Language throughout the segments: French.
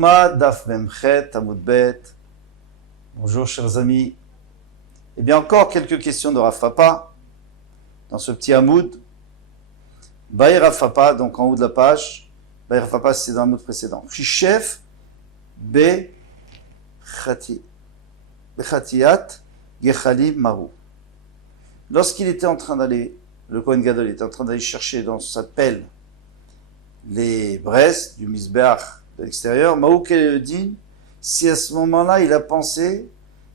Yoma Daf Memchet Amud Bet. Bonjour chers amis. Eh bien encore quelques questions de Rav Papa dans ce petit Hamoud. Baï Rav Papa, donc en haut de la page. Baï Rav Papa, c'est dans l'Hamoud précédent. Chef Be Chatiat Gechalim Maru. Lorsqu'il était en train d'aller, le Kohen Gadol était en train d'aller chercher dans sa pelle les braises du Mizbeach de l'extérieur, Maou Keledin, si à ce moment-là il a pensé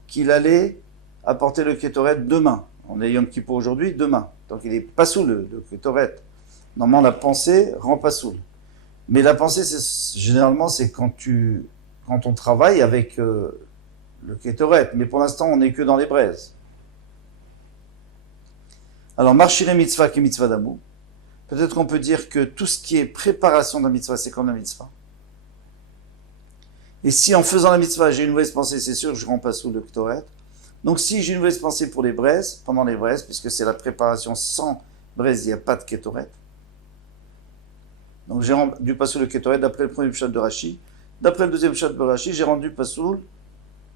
qu'il allait apporter le Ketoret demain, on est Yom Kippour aujourd'hui, demain, donc il est pas sous le Ketoret. Normalement la pensée rend pas sous. Mais la pensée, généralement c'est quand on travaille avec le Ketoret, mais pour l'instant on n'est que dans les braises. Alors, marchire mitzvah qui mitzvah d'amour. Peut-être qu'on peut dire que tout ce qui est préparation d'un mitzvah, c'est comme la mitzvah. Et si en faisant la mitzvah, j'ai une mauvaise pensée, c'est sûr que je ne rends pas sous le Ketoret. Donc si j'ai une mauvaise pensée pour les braises, pendant les braises, puisque c'est la préparation sans braise, il n'y a pas de Ketoret. Donc j'ai rendu pas sous le Ketoret d'après le premier pshat de Rashi. D'après le deuxième pshat de Rashi, j'ai rendu pas sous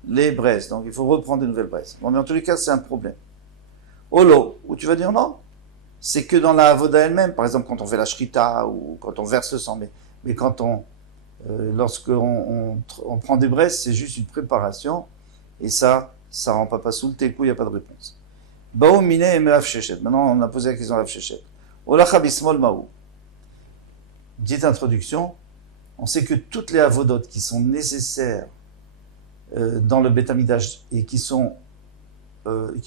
les braises. Donc il faut reprendre de nouvelles braises. Bon, mais en tous les cas, c'est un problème. Olo, où tu vas dire non, c'est que dans la avoda elle-même, par exemple quand on fait la shrita ou quand on verse le sang, mais quand lorsqu'on prend des braises, c'est juste une préparation, et ça rend pas sous le tékou, il n'y a pas de réponse. Baou mine et Rav Sheshet. Maintenant, on a posé la question à Rav Sheshet. Olacha bismol maou. Petite introduction. On sait que toutes les avodot qui sont nécessaires dans le Beth Amikdash et qui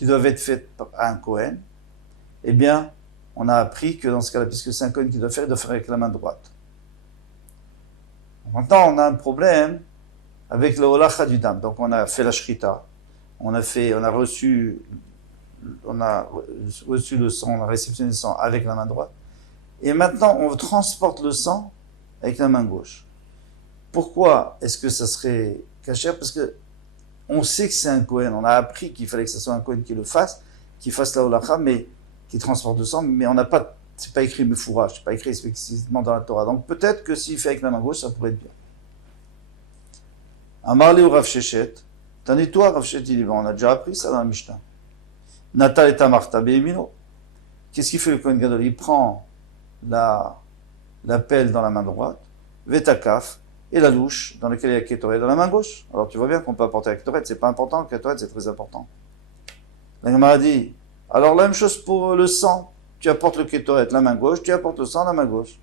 doivent être faites à un Kohen, eh bien, on a appris que dans ce cas-là, puisque c'est un Kohen qui doit faire, il doit faire avec la main droite. Maintenant, on a un problème avec le holacha du dam. Donc, on a fait la shrita, on a reçu le sang, on a réceptionné le sang avec la main droite, et maintenant, on transporte le sang avec la main gauche. Pourquoi est-ce que ça serait cachère? Parce que on sait que c'est un Kohen, on a appris qu'il fallait que ce soit un Kohen qui le fasse, qui fasse la holacha, mais qui transporte le sang, mais on n'a pas, c'est pas écrit mefoura, c'est pas écrit explicitement dans la Torah. Donc peut-être que s'il fait avec la main gauche, ça pourrait être bien. Amarli ou Rav Sheshet, t'en toi Rav Sheshet, il dit, on a déjà appris ça dans la Mishnah. Natal et Tamarta Be'emino. Qu'est-ce qu'il fait le Kohen Gadol? Il prend la pelle dans la main droite, Vetakaf, et la louche dans laquelle il y a Ketoret dans la main gauche. Alors tu vois bien qu'on peut apporter la Ketoret, c'est pas important, le Ketoret c'est très important. La Gemara dit, alors la même chose pour le sang, tu apportes le Ketoret la main gauche, tu apportes le sang la main gauche.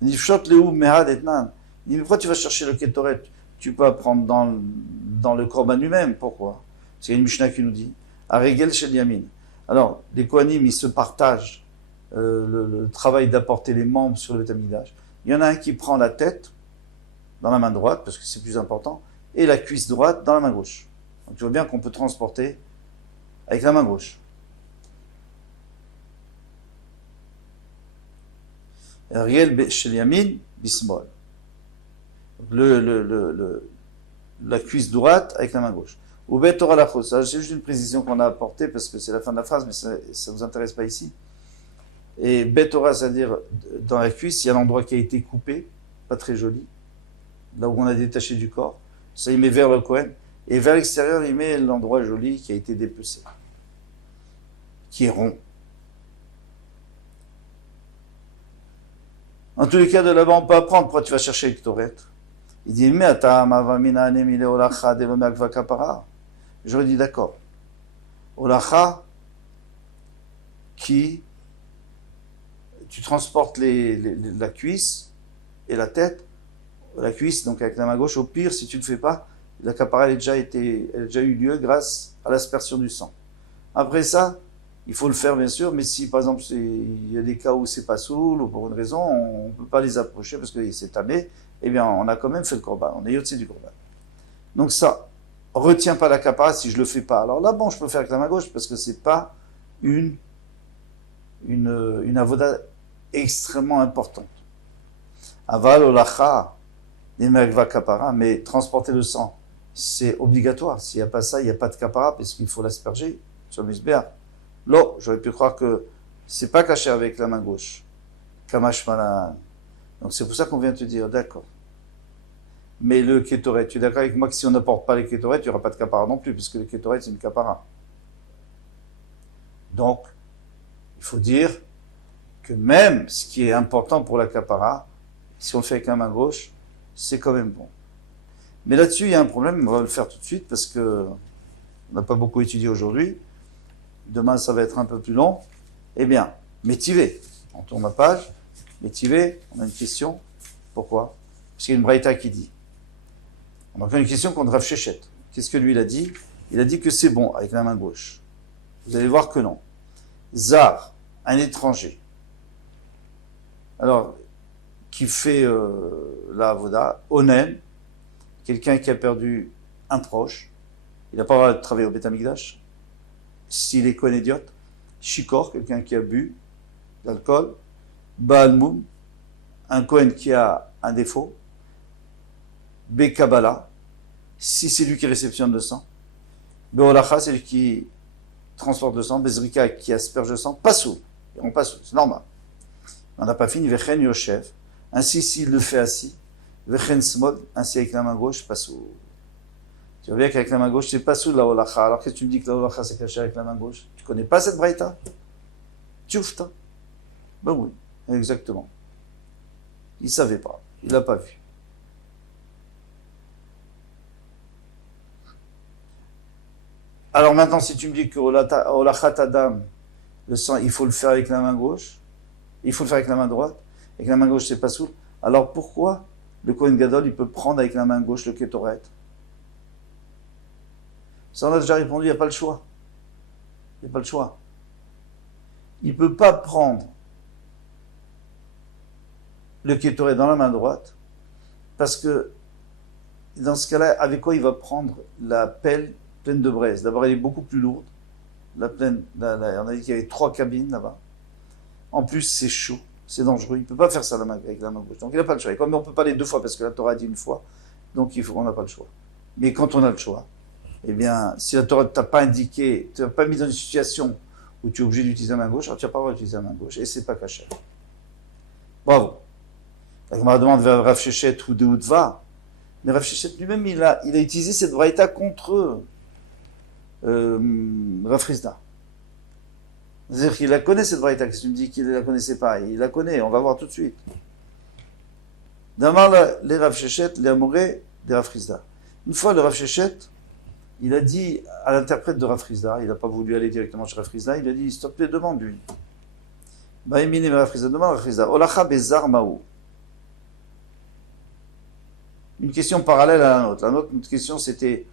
Il dit, Shot Leu Mehad Etnan. Il dit, mais pourquoi tu vas chercher le Ketoret? Tu peux apprendre dans le Korban lui-même, pourquoi? Parce qu'il y a une Mishnah qui nous dit, Aregel Shel Yamin. Alors, les Kohanim, ils se partagent le travail d'apporter les membres sur le Beth Amikdash. Il y en a un qui prend la tête dans la main droite, parce que c'est plus important, et la cuisse droite dans la main gauche. Donc tu vois bien qu'on peut transporter avec la main gauche. Riel Shel Yamin Bismol. La cuisse droite avec la main gauche. Ou Bet Torah Lachos. C'est juste une précision qu'on a apportée, parce que c'est la fin de la phrase, mais ça ne vous intéresse pas ici. Et Bet Torah, c'est-à-dire dans la cuisse, il y a l'endroit qui a été coupé, pas très joli, là où on a détaché du corps, ça il met vers le Kohen, et vers l'extérieur il met l'endroit joli qui a été dépecé, qui est rond. En tous les cas, de là-bas on peut apprendre. Pourquoi tu vas chercher le Ketoret? Il dit, mais j'aurais dit d'accord. Olacha, qui tu transportes la cuisse et la tête, la cuisse, donc avec la main gauche. Au pire, si tu ne le fais pas, la capara elle a déjà eu lieu grâce à l'aspersion du sang. Après ça, il faut le faire bien sûr, mais si par exemple il y a des cas où c'est pas soul ou pour une raison, on ne peut pas les approcher parce que c'est tamé, eh bien on a quand même fait le korban, on est yotse du korban. Donc ça, retiens pas la capara si je le fais pas. Alors là, bon, je peux faire avec la main gauche parce que c'est pas une avoda extrêmement importante. Aval olacha, mais transporter le sang, c'est obligatoire. S'il n'y a pas ça, il n'y a pas de capara, parce qu'il faut l'asperger sur le misbéach. Là, j'aurais pu croire que c'est pas caché avec la main gauche. Kamash malan. Donc c'est pour ça qu'on vient te dire, d'accord. Mais le kétoret, tu es d'accord avec moi que si on n'apporte pas les kétoret, il n'y aura pas de kapara non plus, puisque le kétoret, c'est une kapara. Donc, il faut dire que même ce qui est important pour la kapara, si on le fait avec la main gauche, c'est quand même bon. Mais là-dessus, il y a un problème, on va le faire tout de suite, parce que on n'a pas beaucoup étudié aujourd'hui. Demain, ça va être un peu plus long. Eh bien, métivé. On tourne la page. Métivé, on a une question. Pourquoi? Parce qu'il y a une braïta qui dit. On a une question contre Rav Shechet. Qu'est-ce que lui, il a dit? Il a dit que c'est bon avec la main gauche. Vous allez voir que non. Zar, un étranger. Alors, qui fait la avoda. Onen, quelqu'un qui a perdu un proche. Il n'a pas le droit de travailler au Beth Amikdash. S'il est Kohen Idiot. Shikor, quelqu'un qui a bu d'alcool. Baal Moum, un Kohen qui a un défaut. Bekabala, si c'est lui qui réceptionne le sang. Beolacha, c'est lui qui transporte le sang. Bezrika, qui asperge le sang. Passou, on passe, c'est normal. On n'a pas fini. Vechen Yoshev, ainsi s'il le fait assis. Vechen Smod, ainsi avec la main gauche. Passou. Tu vois bien qu'avec la main gauche, c'est passou de la Olacha. Alors qu'est-ce que tu me dis que la Olacha c'est caché avec la main gauche? Tu connais pas cette braïta? Tchoufta. Ben oui, exactement. Il savait pas, il l'a pas vu. Alors maintenant, si tu me dis que Olachat Adam, le sang, il faut le faire avec la main gauche, il faut le faire avec la main droite, avec la main gauche c'est passou. Alors pourquoi le Kohen Gadol, il peut prendre avec la main gauche le Ketoret? Ça, on a déjà répondu, il n'y a pas le choix. Il n'y a pas le choix. Il ne peut pas prendre le Ketoret dans la main droite, parce que dans ce cas-là, avec quoi il va prendre la pelle pleine de braise? D'abord, elle est beaucoup plus lourde. On a dit qu'il y avait 3 cabines là-bas. En plus, c'est chaud, c'est dangereux. Il ne peut pas faire ça avec la main gauche. Donc, il n'a pas le choix. Et comme on ne peut pas les 2 fois, parce que la Torah dit 1 fois, donc on n'a pas le choix. Mais quand on a le choix, eh bien, si la Torah ne t'a pas indiqué, tu n'as pas mis dans une situation où tu es obligé d'utiliser la main gauche, alors tu n'as pas le droit d'utiliser la main gauche. Et c'est pas caché. Bravo. La Gemara demande vers Rav Shechet ou de Udva. Mais Rav Shechet lui-même, il a utilisé cette braïta contre Rav Frisda. C'est-à-dire qu'il la connaît cette braïta. Qu'est-ce que tu me dis qu'il ne la connaissait pas? Il la connaît, on va voir tout de suite. D'abord, les Rav Shechet, les Amoré, des Rav Frisda. Une fois, le Rav Shechet, il a dit à l'interprète de Rav Frisda, il n'a pas voulu aller directement chez Rav Frisda, il a dit, s'il te plaît, demande-lui. Baïmine Rav Frisda, demande Rav Frisda. Olacha bezar maou. Une question parallèle à la nôtre. Notre question, c'était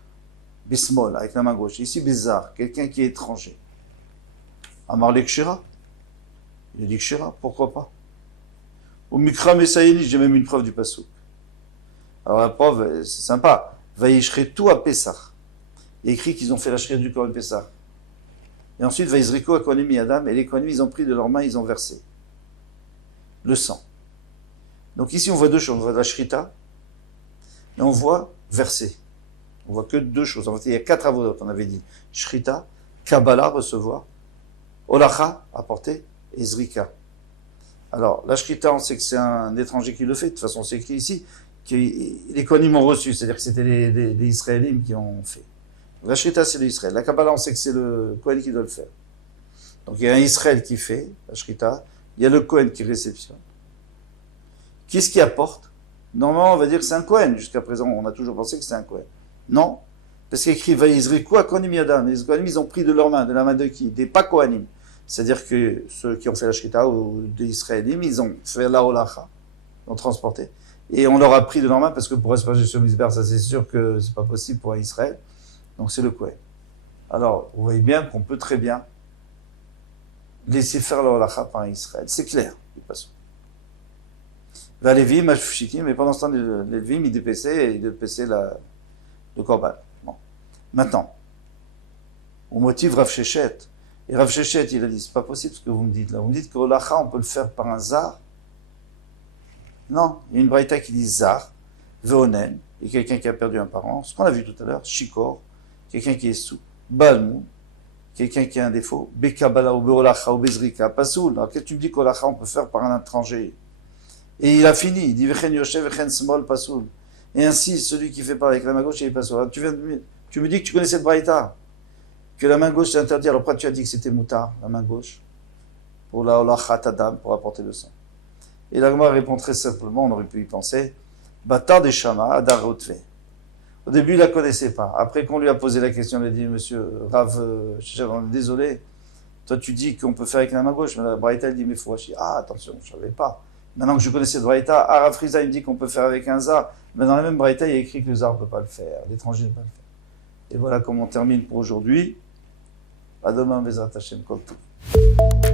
Bismol, avec la main gauche. Ici, Bizarre, quelqu'un qui est étranger. Amar le Kshira. Il a dit Kshira, pourquoi pas? Au Mikra Messaïli, j'ai même une preuve du Passouk. Alors la preuve, c'est sympa. Vaïshre tout à Pessah. Il est écrit qu'ils ont fait la shrire du Kohen Pessah. Et ensuite, Vaïzriko à Kohanim Adam, et les Kohanim, ils ont pris de leurs mains, ils ont versé le sang. Donc ici, on voit 2 choses. On voit la shrita, et on voit verser. On voit que 2 choses. En fait, il y a 4 avodot, on avait dit. Shrita, Kabbalah, recevoir, Olacha, apporter, et Zrika. Alors, la Shrita, on sait que c'est un étranger qui le fait. De toute façon, c'est écrit ici que les Kohanim ont reçu, c'est-à-dire que c'était les Israélites qui ont fait. La Shrita, c'est l'Israël. La Kabbalah, on sait que c'est le Kohen qui doit le faire. Donc, il y a un Israël qui fait la Shrita, il y a le Kohen qui réceptionne. Qu'est-ce qui apporte? Normalement, on va dire que c'est un Kohen. Jusqu'à présent, on a toujours pensé que c'est un Kohen. Non, parce qu'il écrit Vaïzriku à Kohanim Yadam. Les Kohanim, ils ont pris de leurs mains, de la main de qui? Des pas Kohanim. C'est-à-dire que ceux qui ont fait la Shrita ou des Israélim, ils ont fait la Olacha, ils ont transporté. Et on leur a pris de leurs mains parce que pour asperger sur Misbar, ça c'est sûr que c'est pas possible pour un Israël. Donc c'est le Kohen. Alors, vous voyez bien qu'on peut très bien laisser faire la Olacha par un Israël. C'est clair. Va les Lévi, Mashfushiki, mais pendant ce temps, les Lévi, ils dépaissaient le Korban. Bon. Maintenant, au motif Rav Shechet. Et Rav Shechet, il a dit, c'est pas possible ce que vous me dites là. Vous me dites que l'Olacha, on peut le faire par un Zar. Non, il y a une braïta qui dit Zar, Veonen, et quelqu'un qui a perdu un parent, ce qu'on a vu tout à l'heure, Shikor, quelqu'un qui est sous, Balmou, quelqu'un qui a un défaut, Bekabala ou Beolacha ou Bezrika, Pasoul. Alors qu'est-ce que tu me dis qu'Olacha, on peut faire par un étranger? Et il a fini, il dit Vechen Yoshev, Vechen Smol, Pasoul. Et ainsi, celui qui fait pas avec la main gauche, il est pas sur. Tu me dis que tu connais cette braïta, que la main gauche c'est interdit. Alors pourquoi tu as dit que c'était moutard, la main gauche, pour la olachat adam, pour apporter le sang? Et l'Agma répond très simplement, on aurait pu y penser, Batar des Shama, Adar Rotve. Au début, il la connaissait pas. Après qu'on lui a posé la question, il a dit, monsieur Rav, désolé, toi tu dis qu'on peut faire avec la main gauche, mais la braïta elle dit, mais faut acheter. Ah, attention, je savais pas. Maintenant que je connaissais le braïta, Rav Friza il me dit qu'on peut faire avec un zar, mais dans la même braïta, il y a écrit que le zar ne peut pas le faire, l'étranger ne peut pas le faire. Et voilà comment on termine pour aujourd'hui. À demain, Bezrat Hashem, Kol Tov.